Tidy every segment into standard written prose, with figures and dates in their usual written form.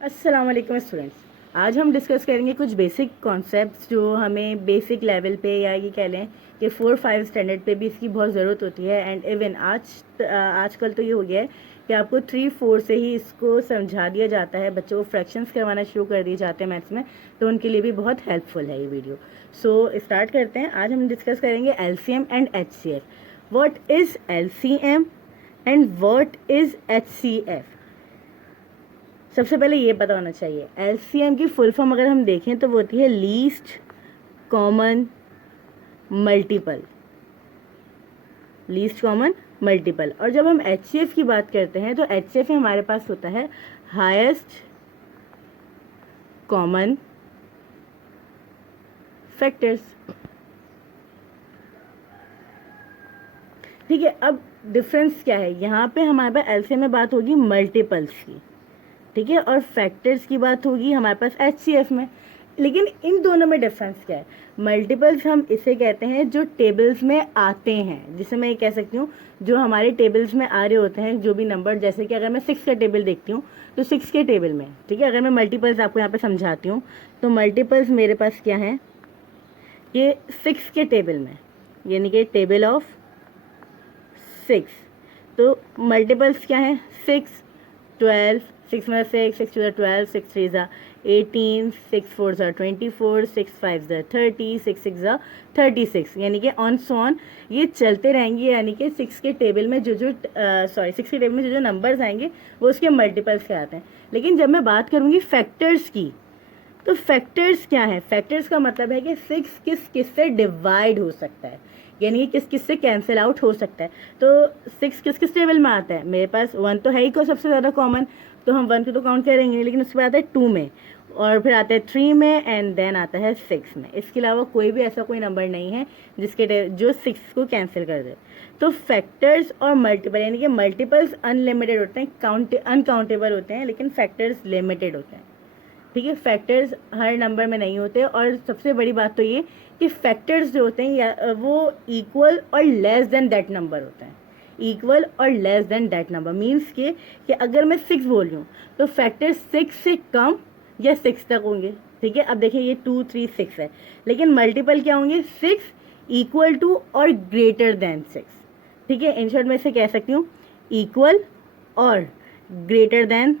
अस्सलाम वालेकुम स्टूडेंट्स। आज हम डिस्कस करेंगे कुछ बेसिक कॉन्सेप्ट्स जो हमें बेसिक लेवल पे या ये कह लें कि 4-5 स्टैंडर्ड पे भी इसकी बहुत ज़रूरत होती है। एंड इवन आजकल तो ये हो गया है कि आपको 3-4 से ही इसको समझा दिया जाता है, बच्चों को फ्रैक्शंस करवाना शुरू कर दिए जाते हैं मैथ्स में, तो उनके लिए भी बहुत हेल्पफुल है ये वीडियो। सो स्टार्ट करते हैं। आज हम डिस्कस करेंगे LCM and HCF. What is LCM and what is HCF. सबसे पहले ये पता होना चाहिए, एलसीएम की फुल फॉर्म अगर हम देखें तो वो होती है least common multiple. Least common multiple. और जब हम एचसीएफ की बात करते हैं तो एचसीएफ में हमारे पास होता है हाईएस्ट कॉमन फैक्टर्स। ठीक है, अब डिफरेंस क्या है, यहाँ पे हमारे पास एलसीएम में बात होगी मल्टीपल्स की, ठीक है, और फैक्टर्स की बात होगी हमारे पास एचसीएफ में। लेकिन इन दोनों में डिफरेंस क्या है? मल्टीपल्स हम इसे कहते हैं जो टेबल्स में आते हैं, जिसे मैं ये कह सकती हूँ जो हमारे टेबल्स में आ रहे होते हैं, जो भी नंबर, जैसे कि अगर मैं 6 का टेबल देखती हूँ तो 6 के टेबल में, ठीक है, अगर मैं मल्टीपल्स आपको यहाँ पे समझाती हूँ तो मल्टीपल्स मेरे पास क्या है, ये 6 के टेबल में, यानी कि टेबल ऑफ 6। तो मल्टीपल्स क्या है? 6, 12, 6 में 6, 6 2 12, 6 3 18, 6 4 24, 6 5 30, 6 6 36, यानी कि ऑन सो ऑन ये चलते रहेंगे। यानी कि 6 के टेबल में जो 6 के टेबल में जो नंबर्स आएंगे वो उसके मल्टीपल्स के आते हैं। लेकिन जब मैं बात करूँगी फैक्टर्स की, तो फैक्टर्स क्या है? फैक्टर्स का मतलब है कि 6 किस किस से डिवाइड हो सकता है, यानी कि किस किस से कैंसिल आउट हो सकता है। तो 6 किस किस टेबल में आता है? मेरे पास 1 तो है ही को सबसे ज़्यादा कॉमन, तो हम 1 को तो काउंट करेंगे, लेकिन उसके बाद आता है 2 में, और फिर आता है 3 में, एंड देन आता है 6 में। इसके अलावा कोई भी ऐसा कोई नंबर नहीं है जिसके जो 6 को कैंसिल कर दे। तो फैक्टर्स और मल्टीपल, यानी कि मल्टीपल्स अनलिमिटेड होते हैं, अनकाउंटेबल होते हैं, लेकिन फैक्टर्स लिमिटेड होते हैं। ठीक है, फैक्टर्स हर नंबर में नहीं होते। और सबसे बड़ी बात तो ये कि फैक्टर्स जो होते हैं वो इक्वल और लेस देन दैट नंबर होते हैं। इक्वल और less than that number means कि अगर मैं 6 बोल रही हूँ तो फैक्टर 6 से कम या 6 तक होंगे। ठीक है, अब देखिए ये 2 3 6 है, लेकिन मल्टीपल क्या होंगे? 6 इक्वल टू और ग्रेटर देन 6। ठीक है, इन शॉर्ट में इसे कह सकती हूँ इक्वल और ग्रेटर देन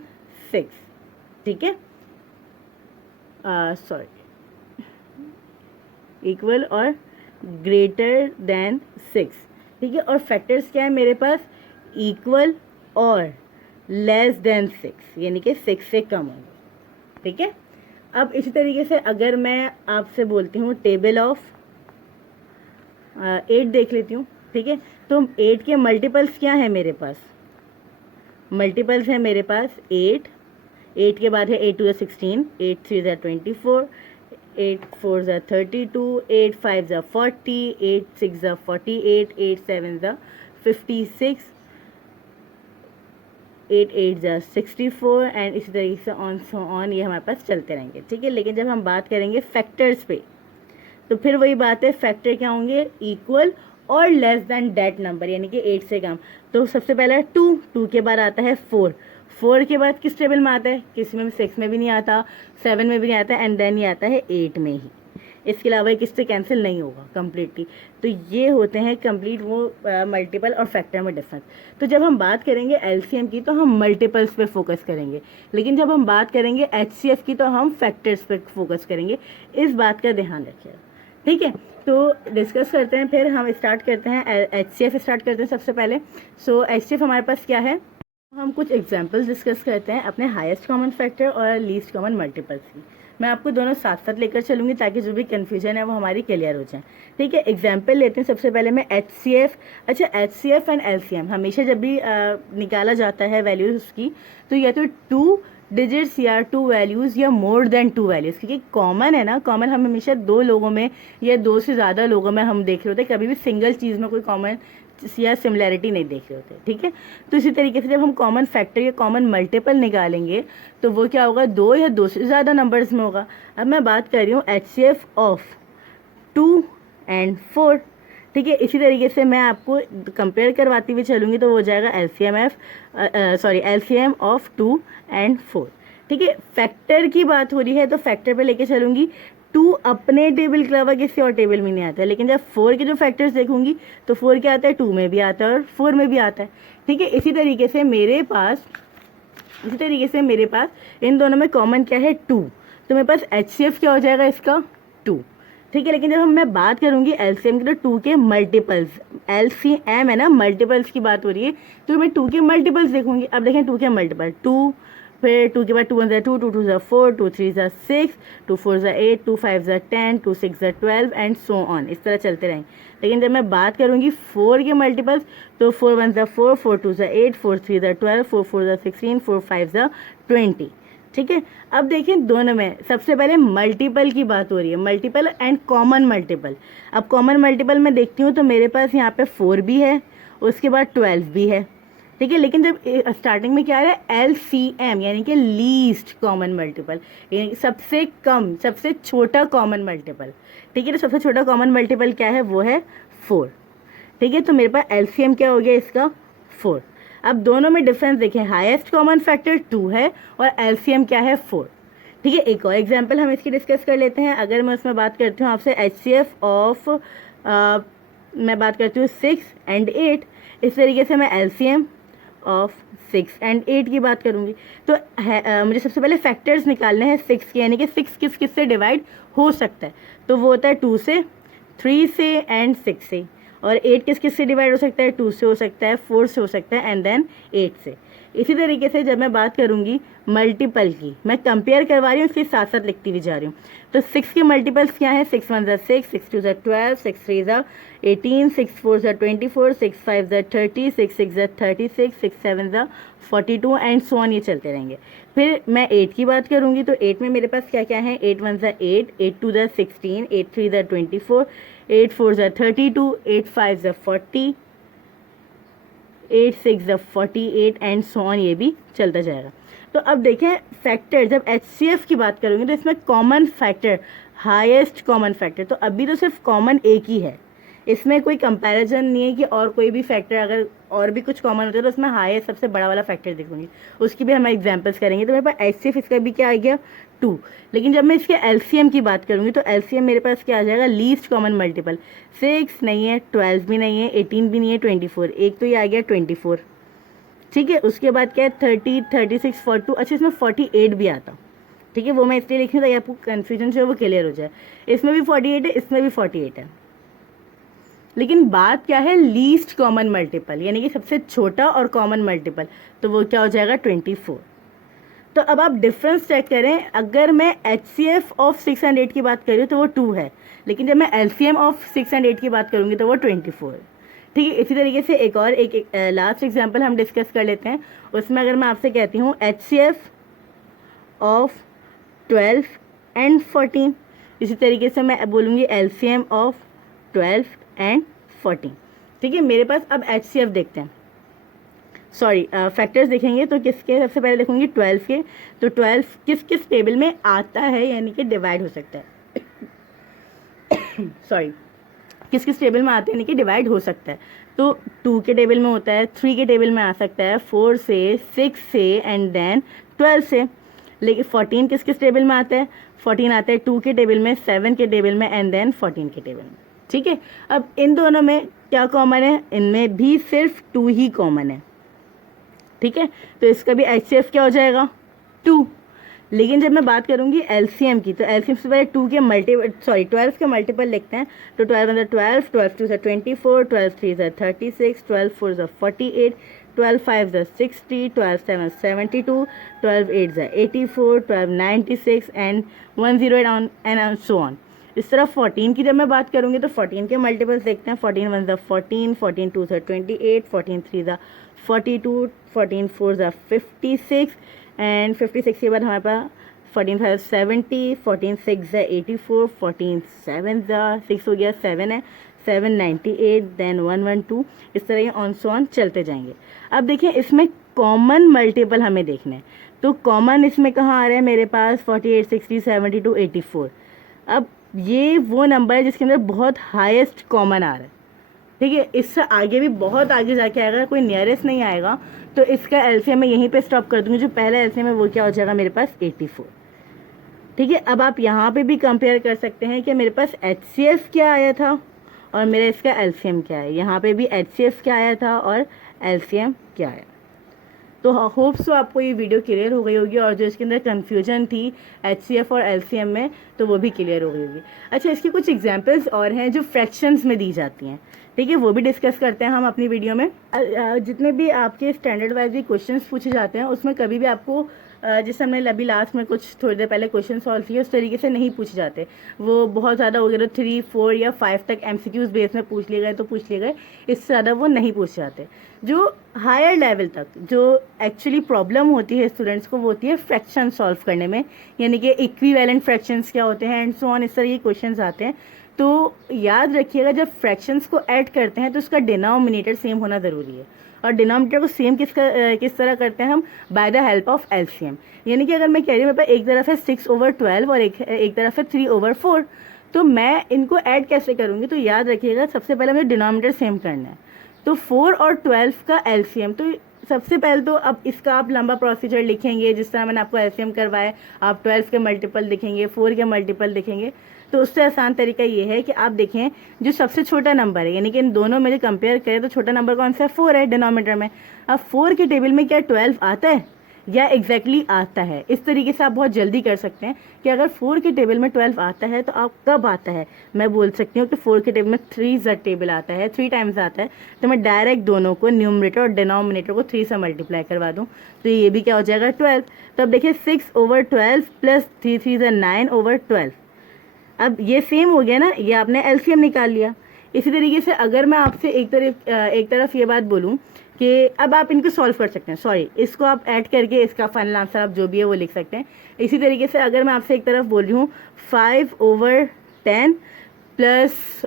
6। ठीक है, इक्वल और ग्रेटर देन 6। ठीक है, और फैक्टर्स क्या है मेरे पास? इक्वल और लेस देन 6, यानी कि 6 से कम होंगे। ठीक है, अब इसी तरीके से अगर मैं आपसे बोलती हूँ टेबल ऑफ 8 देख लेती हूँ। ठीक है, तो 8 के मल्टीपल्स क्या है मेरे पास? मल्टीपल्स है मेरे पास 8 के बाद है 8 2 16, 8 3 24, 8 4 32, 8 5 40, 8 6 48, 8 7 56, 8 8 64, एंड इसी तरीके से ऑन सो ऑन ये हमारे पास चलते रहेंगे। ठीक है, लेकिन जब हम बात करेंगे फैक्टर्स पे तो फिर वही बात है, फैक्टर क्या होंगे? इक्वल और लेस देन डेट नंबर, यानी कि 8 से कम। तो सबसे पहला 2 के बाद आता है 4 के बाद किस टेबल में आता है? किसी में 6 में भी नहीं आता, 7 में भी नहीं आता, एंड देन ये आता है 8 में ही। इसके अलावा किससे कैंसिल नहीं होगा कम्प्लीटली। तो ये होते हैं कंप्लीट वो मल्टीपल और फैक्टर में डिफरेंस। तो जब हम बात करेंगे एलसीएम की तो हम मल्टीपल्स पे फोकस करेंगे, लेकिन जब हम बात करेंगे एचसीएफ की तो हम फैक्टर्स पे फोकस करेंगे। इस बात का ध्यान रखिएगा। ठीक है, तो डिस्कस करते हैं, फिर हम स्टार्ट करते हैं एचसीएफ स्टार्ट करते हैं सबसे पहले। सो एचसीएफ हमारे पास क्या है? हम कुछ एग्जांपल्स डिस्कस करते हैं अपने हाईएस्ट कॉमन फैक्टर और लीस्ट कॉमन मल्टीपल्स की। मैं आपको दोनों साथ साथ लेकर चलूँगी ताकि जो भी कन्फ्यूजन है वो हमारी क्लियर हो जाए। ठीक है, एग्जांपल लेते हैं सबसे पहले मैं एचसीएफ। अच्छा, एचसीएफ एंड एलसीएम हमेशा जब भी निकाला जाता है वैल्यूज़ उसकी, तो या तो 2 डिजिट्स या 2 वैल्यूज़ या मोर देन 2 वैल्यूज़, क्योंकि कॉमन है ना, कॉमन हम हमेशा 2 लोगों में या 2 से ज़्यादा लोगों में हम देख रहे होते हैं, कभी भी सिंगल चीज़ में कोई कॉमन या सिमिलैरिटी नहीं देख रहे होते। ठीक है, तो इसी तरीके से जब हम कॉमन फैक्टर या कॉमन मल्टीपल निकालेंगे तो वो क्या होगा? 2 या 2 से ज़्यादा नंबर्स में होगा। अब मैं बात कर रही हूँ एचसीएफ ऑफ 2 एंड 4। ठीक है, इसी तरीके से मैं आपको कंपेयर करवाती हुई चलूँगी तो वो हो जाएगा एलसीएम ऑफ 2 एंड 4। ठीक है, फैक्टर की बात हो रही है तो फैक्टर पे लेके चलूँगी। 2 अपने टेबल के अलावा किसी और टेबल में नहीं आता है, लेकिन जब 4 के जो फैक्टर्स देखूंगी तो 4 क्या आता है, 2 में भी आता है और 4 में भी आता है। ठीक है, इसी तरीके से मेरे पास इन दोनों में कॉमन क्या है, 2। तो मेरे पास HCF क्या हो जाएगा इसका, 2। ठीक है, लेकिन जब मैं बात करूंगी LCM की तो 2 के मल्टीपल्स, LCM है ना, मल्टीपल्स की बात हो रही है, तो मैं 2 के मल्टीपल्स देखूंगी। अब देखें 2 के मल्टीपल 2, फिर 2 के बाद 2 1 ज़ा 2, 2 2 ज़ा 4, 2 3 ज़ा 6, 2 4 ज़ा 8, 2 5 ज़ा 10, 2 6 ज़ा 12 एंड सो ऑन, इस तरह चलते रहेंगे। लेकिन जब मैं बात करूंगी 4 के मल्टीपल्स तो 4 1 ज़ा 4, 4 2 ज़ा 8, 4 3 ज़ा 12, 4 4 ज़ा 16, 4 5 ज़ा 20। ठीक है, अब देखें दोनों में सबसे पहले मल्टीपल की बात हो रही है, मल्टीपल एंड कॉमन मल्टीपल। अब कॉमन मल्टीपल मैं देखती हूँ तो मेरे पास यहाँ पे 4 भी है, उसके बाद 12 भी है। ठीक है, लेकिन जब स्टार्टिंग में क्या आ रहा है, LCM यानी कि लीस्ट कॉमन मल्टीपल, यानी सबसे कम, सबसे छोटा कॉमन मल्टीपल। ठीक है, तो सबसे छोटा कॉमन मल्टीपल क्या है, वो है 4। ठीक है, तो मेरे पास LCM क्या हो गया इसका, 4। अब दोनों में डिफरेंस देखें, हाईएस्ट कॉमन फैक्टर 2 है और LCM क्या है, 4। ठीक है, एक और एग्जांपल हम इसकी डिस्कस कर लेते हैं। अगर मैं उसमें बात करती हूँ आपसे HCF ऑफ मैं बात करती हूँ 6 एंड 8, इस तरीके से मैं LCM ऑफ 6 एंड 8 की बात करूँगी तो मुझे सबसे पहले फैक्टर्स निकालने हैं 6 के, यानी कि 6 किस किस से डिवाइड हो सकता है, तो वो होता है 2 से, 3 से एंड 6 से। और 8 किस किस से डिवाइड हो सकता है, 2 से हो सकता है, 4 से हो सकता है एंड देन 8 से। इसी तरीके से जब मैं बात करूँगी मल्टीपल की, मैं कंपेयर करवा रही हूँ, इसके साथ साथ लिखती भी जा रही हूँ। तो 6 के मल्टीपल्स क्या है, 6 1 ज़ा 6, 6 2 ज़ा 12, 6 3 ज़ा 18, 6 4 ज़ा 24, 6 5 ज़ा 30, 6 6 ज़ा 36, 6 7 ज़ा 42 एंड सो ऑन, ये चलते रहेंगे। फिर मैं 8 की बात करूँगी तो 8 में मेरे पास क्या क्या है, 8 1 ज़ा 8, 8 2 ज़ा 16, 8 3 ज़ा 24, 8 4 ज़ा 32, 8 5 ज़ा 40, 8 6 ज़ा 48 एंड सो ऑन, ये भी चलता जाएगा। तो अब देखें फैक्टर, जब HCF की बात करूँगी तो इसमें common factor, highest common factor, तो अभी तो सिर्फ कॉमन एक ही है, इसमें कोई कंपैरिजन नहीं है कि और कोई भी फैक्टर अगर और भी कुछ कॉमन होता है तो उसमें हाईएस्ट सबसे बड़ा वाला फैक्टर देखूंगी, उसकी भी हम एग्जांपल्स करेंगे। तो मेरे पास HCF इसका भी क्या आ गया, 2। लेकिन जब मैं इसके LCM की बात करूँगी तो LCM मेरे पास क्या आ जाएगा, लीस्ट कॉमन मल्टीपल। 6 नहीं है, 12 भी नहीं है, 18 भी नहीं है, 24, एक तो ये आ गया 24। ठीक है, उसके बाद क्या है, 30, 36, 42, अच्छा इसमें 48 भी आता। ठीक है, वो मैं इसलिए लिखी ताकि आपको कन्फ्यूजन जो है वो क्लियर हो जाए। इसमें भी 48 है, इसमें भी 48 है, लेकिन बात क्या है, लीस्ट कॉमन मल्टीपल यानी कि सबसे छोटा और कॉमन मल्टीपल, तो वो क्या हो जाएगा, 24। तो अब आप डिफरेंस चेक करें, अगर मैं HCF ऑफ 6 एंड 8 की बात कर रही हूँ तो वो 2 है, लेकिन जब मैं LCM ऑफ 6 एंड 8 की बात करूँगी तो वो 24 है। ठीक है, इसी तरीके से एक और एक लास्ट एग्जांपल हम डिस्कस कर लेते हैं। उसमें अगर मैं आपसे कहती हूँ HCF ऑफ 12 एंड 14, इसी तरीके से मैं बोलूँगी LCM ऑफ 12 एंड 14। ठीक है, मेरे पास अब HCF देखते हैं, सॉरी फैक्टर्स देखेंगे तो किसके, सबसे पहले देखूंगी 12 के, तो 12 किस किस टेबल में आता है यानी कि डिवाइड हो सकता है सॉरी, किस किस टेबल में आते हैं यानी कि डिवाइड हो सकता है। तो 2 के टेबल में होता है, 3 के टेबल में आ सकता है, 4 से, 6 से एंड देन 12 से। लेकिन 14 किस किस टेबल में आता है, 14 आता है 2 के टेबल में, 7 के टेबल में एंड देन 14 के टेबल में। ठीक है, अब इन दोनों में क्या कॉमन है, इनमें भी सिर्फ 2 ही कॉमन है। ठीक है, तो इसका भी HCF क्या हो जाएगा, 2। लेकिन जब मैं बात करूंगी LCM की तो LCM से पहले 2 के मल्टीपल, सॉरी 12 के मल्टीपल लिखते हैं। तो 12 1 12, 12 2 24, 12 3 36, 12 4 48, 12 5 60, 12 7 72, 12 8 84, 12 96 एंड 108 एंड सो ऑन। इस तरह 14 की जब मैं बात करूंगी तो 14 के मल्टीपल्स देखते हैं। 14 1 14, 14 2 28, 14 3 42, 14 4 56 एंड 56 के बाद हमारे पास 14 5 70, 14 6 84, 14 7 6 हो गया, 7 है, 7 98, देन 112, इस तरह ये ऑन सो ऑन चलते जाएंगे। अब देखिए इसमें कॉमन मल्टीपल हमें देखना है, तो कॉमन इसमें कहाँ आ रहा है मेरे पास, 48 60 72 84। अब ये वो नंबर है जिसके अंदर बहुत हाईएस्ट कॉमन आ रहा है। ठीक है, इससे आगे भी बहुत आगे जाके आएगा, कोई नियरेस्ट नहीं आएगा, तो इसका एलसीएम मैं यहीं पे स्टॉप कर दूंगी। जो पहला एलसीएम है वो क्या हो जाएगा मेरे पास 84। ठीक है, अब आप यहाँ पे भी कंपेयर कर सकते हैं कि मेरे पास एचसीएफ क्या आया था और मेरा इसका एलसीएम क्या है। यहाँ पे भी एचसीएफ क्या आया था और एलसीएम क्या आया। तो होप सो आपको ये वीडियो क्लियर हो गई होगी, और जो इसके अंदर कन्फ्यूजन थी एचसीएफ और एलसीएम में, तो वो भी क्लियर हो गई होगी। अच्छा, इसकी कुछ एग्जांपल्स और हैं जो फ्रैक्शंस में दी जाती हैं, ठीक है, वो भी डिस्कस करते हैं हम अपनी वीडियो में। जितने भी आपके स्टैंडर्ड वाइज भी क्वेश्चंस पूछे जाते हैं, उसमें कभी भी आपको जैसे हमने अभी लास्ट में कुछ थोड़ी देर पहले क्वेश्चन सॉल्व किए, उस तरीके से नहीं पूछे जाते। वो बहुत ज़्यादा वगैरह 3, 4 या 5 तक एमसीक्यूज बेस में पूछ लिए गए तो पूछ लिए गए, इससे ज़्यादा वो नहीं पूछे जाते। जो हायर लेवल तक जो एक्चुअली प्रॉब्लम होती है स्टूडेंट्स को, वो होती है फ्रैक्शन सॉल्व करने में, यानी कि इक्विवेलेंट फ्रैक्शंस क्या होते हैं एंड सो ऑन, इस तरह के क्वेश्चन आते हैं। तो याद रखिएगा, जब फ्रैक्शंस को ऐड करते हैं तो उसका डिनोमिनेटर सेम होना ज़रूरी है। और डिनोमिनेटर को सेम किस तरह करते हैं हम, by the help of LCM. यानी कि अगर मैं कह रही हूँ मेरे पास एक तरफ है 6/12 और एक तरफ है 3/4, तो मैं इनको ऐड कैसे करूँगी, तो याद रखिएगा सबसे पहले मुझे डिनोमिनेटर सेम करना है। तो 4 और 12 का एलसीएम, तो सबसे पहले तो अब इसका आप लंबा प्रोसीजर लिखेंगे, जिस तरह मैंने आपको एलसीएम करवाया, आप 12 के मल्टीपल दिखेंगे, 4 के मल्टीपल दिखेंगे। तो उससे आसान तरीका ये है कि आप देखें जो सबसे छोटा नंबर है, यानी कि इन दोनों में जो कंपेयर करें तो छोटा नंबर कौन सा है, 4 है डिनोमिनेटर में। अब 4 के टेबल में क्या 12 आता है या एग्जैक्टली आता है, इस तरीके से आप बहुत जल्दी कर सकते हैं कि अगर 4 के टेबल में 12 आता है तो आप कब आता है, मैं बोल सकती हूँ कि 4 के टेबल में 3 Z टेबल आता है, 3 टाइम्स आता है, तो मैं डायरेक्ट दोनों को न्यूमरेटर और डिनोमिनेटर को 3 से मल्टीप्लाई करवा दूँ, तो ये भी क्या हो जाएगा 12। तो अब देखिए 6/12 प्लस 3 3 9/12। अब ये सेम हो गया ना, ये आपने एलसीएम निकाल लिया। इसी तरीके से अगर मैं आपसे एक तरफ ये बात बोलूँ कि अब आप इनको सॉल्व कर सकते हैं, सॉरी इसको आप ऐड करके इसका फाइनल आंसर आप जो भी है वो लिख सकते हैं। इसी तरीके से अगर मैं आपसे एक तरफ बोल रही हूँ 5/10 प्लस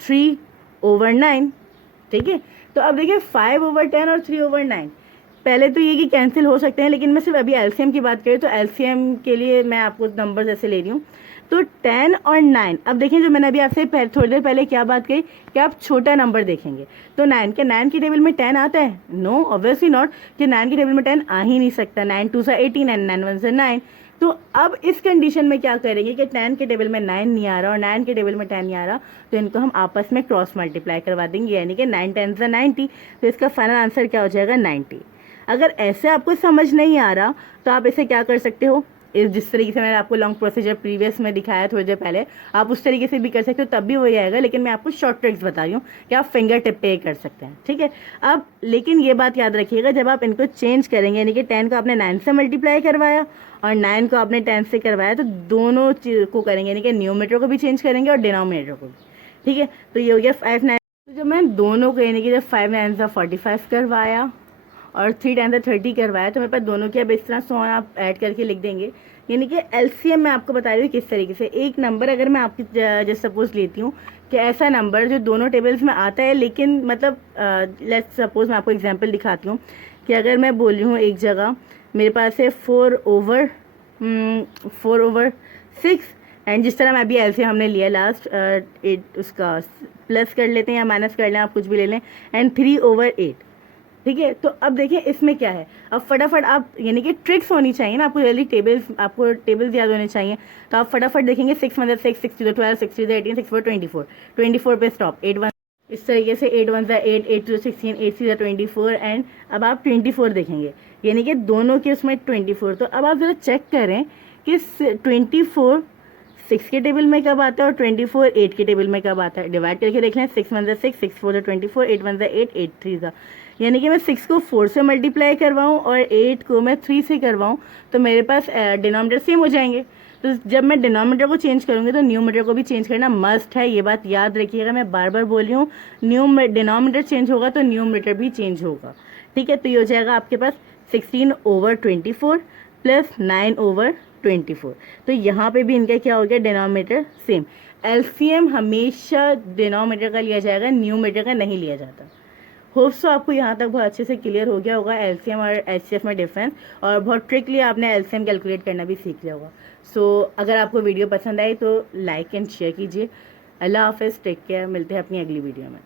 3/9, ठीक है, तो अब देखिए 5/10 और 3/9, पहले तो ये कि कैंसिल हो सकते हैं, लेकिन मैं सिर्फ अभी एलसीएम की बात करें तो एलसीएम के लिए मैं आपको नंबर जैसे ले रही हूँ। तो 10 और 9, अब देखिए जो मैंने अभी आपसे थोड़ी देर पहले क्या बात कही कि आप छोटा नंबर देखेंगे, तो 9 के टेबल में 10 आता है, नो ऑब्वियसली नॉट, कि 9 के टेबल में 10 आ ही नहीं सकता। 9 2 से 18 एंड 9 1 से 9। तो अब इस कंडीशन में क्या करेंगे कि 10 के टेबल में 9 नहीं आ रहा और 9 के टेबल में 10 नहीं आ रहा, तो इनको हम आपस में क्रॉस मल्टीप्लाई करवा देंगे, यानी कि 9 10 से 90, तो इसका फाइनल आंसर क्या हो जाएगा 90। अगर ऐसे आपको समझ नहीं आ रहा तो आप इसे क्या कर सकते हो, इस जिस तरीके से मैंने आपको लॉन्ग प्रोसीजर प्रीवियस में दिखाया थोड़ी देर पहले, आप उस तरीके से भी कर सकते हो, तब भी वही आएगा, लेकिन मैं आपको शॉर्ट ट्रिक्स बता रही हूँ कि आप फिंगर टिप पे कर सकते हैं, ठीक है। अब लेकिन ये बात याद रखिएगा, जब आप इनको चेंज करेंगे, यानी कि 10 को आपने 9 से मल्टीप्लाई करवाया और 9 को आपने 10 से करवाया, तो दोनों चीज़ को करेंगे, यानी कि न्यूमरेटर को भी चेंज करेंगे और डिनोमिनेटर को भी, ठीक है। तो ये हो गया 5 9। तो जब मैं दोनों को, यानी कि जब 5 9 से 45 करवाया और 3 10 से 30 करवाया, तो मेरे पास दोनों की अब इस तरह 100 आप ऐड करके लिख देंगे। यानी कि एलसीएम मैं आपको बता रही हूँ किस तरीके से, एक नंबर अगर मैं आपकी जैसे सपोज लेती हूँ कि ऐसा नंबर जो दोनों टेबल्स में आता है, लेकिन मतलब लेट्स सपोज मैं आपको एग्जांपल दिखाती हूँ कि अगर मैं बोल रही हूँ एक जगह मेरे पास है 4/6, एंड जिस तरह मैं अभी एलसीएम हमने लिया लास्ट 8, उसका प्लस कर लेते हैं या माइनस कर लें, आप कुछ भी ले लें, एंड 3/8, ठीक है। तो अब देखिए इसमें क्या है, अब फटाफट आप, यानी कि ट्रिक्स होनी चाहिए ना आपको, जल्दी आपको टेबल्स याद होने चाहिए, तो आप फटाफट देखेंगे 6 1 6 6 2 12 6 3 18 6 4 24 पे स्टॉप, 8 1, इस तरीके से 8 1 8 8 2 16 8 3 24, एंड अब आप 24 देखेंगे, यानी कि दोनों के उसमें 24। तो अब आप ज़रा चेक करें कि 24 6 के टेबल में कब आता है और 24 8 के टेबल में कब आता है, डिवाइड करके देख लें, 6 1 6 6 4 24 8 1 8 8 3, यानी कि मैं 6 को 4 से मल्टीप्लाई करवाऊँ और 8 को मैं 3 से करवाऊँ, तो मेरे पास डिनोमिनेटर सेम हो जाएंगे। तो जब मैं डिनोमिनेटर को चेंज करूँगी तो न्यूमरेटर को भी चेंज करना मस्ट है, ये बात याद रखिएगा, मैं बार बार बोल रही हूँ, डिनोमिनेटर चेंज होगा तो न्यूमरेटर भी चेंज होगा, ठीक है। तो ये हो जाएगा आपके पास 16/24 प्लस 9/24, तो यहाँ पे भी इनका क्या हो गया, डिनोमिनेटर सेम। एलसीएम हमेशा डिनोमिनेटर का लिया जाएगा, न्यूमरेटर का नहीं लिया जाता। होप सो आपको यहाँ तक बहुत अच्छे से क्लियर हो गया होगा एलसीएम और एचसीएफ में डिफरेंस, और बहुत ट्रिकली आपने एलसीएम कैलकुलेट करना भी सीख लिया होगा। सो अगर आपको वीडियो पसंद आई तो लाइक एंड शेयर कीजिए। अल्लाह हाफिज़, टेक केयर, मिलते हैं अपनी अगली वीडियो में।